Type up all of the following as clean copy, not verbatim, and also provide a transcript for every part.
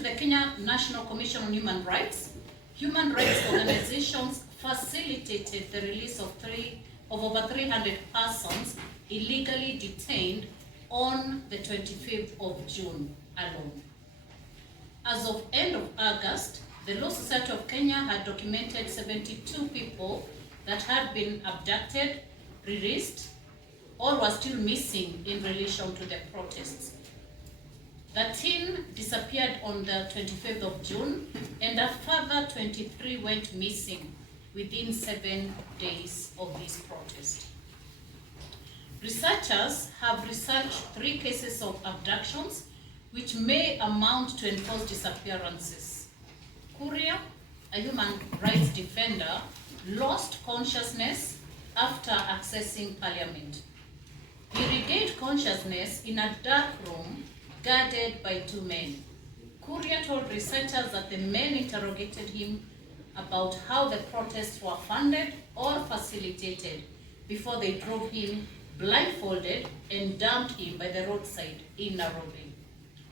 to the Kenya National Commission on Human Rights, human rights organizations facilitated the release of over 300 persons illegally detained on the 25th of June alone. As of end of August, the Law Society of Kenya had documented 72 people that had been abducted, released, or were still missing in relation to the protests. 13 disappeared on the 25th of June, and a further 23 went missing within 7 days of this protest. Researchers have researched 3 cases of abductions which may amount to enforced disappearances. Kuria, a human rights defender, lost consciousness after accessing parliament. He regained consciousness in a dark room guarded by 2 men. Kuria told researchers that the men interrogated him about how the protests were funded or facilitated before they drove him blindfolded and dumped him by the roadside in Nairobi.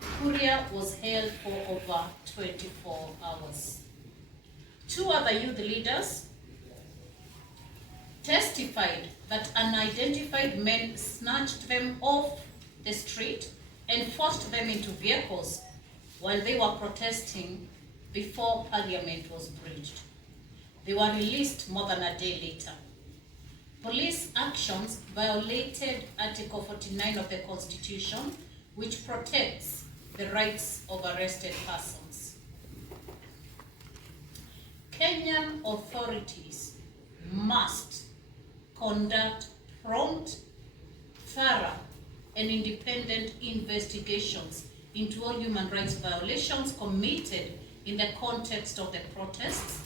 Kuria was held for over 24 hours. 2 other youth leaders testified that unidentified men snatched them off the street and forced them into vehicles while they were protesting before Parliament was breached. They were released more than a day later. Police actions violated Article 49 of the Constitution, which protects the rights of arrested persons. Kenyan authorities must conduct prompt, thorough, and independent investigations into all human rights violations committed in the context of the protests,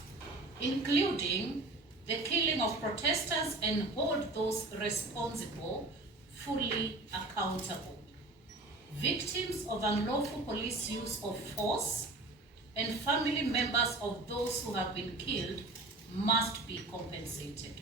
including the killing of protesters, and hold those responsible fully accountable. Victims of unlawful police use of force and family members of those who have been killed must be compensated.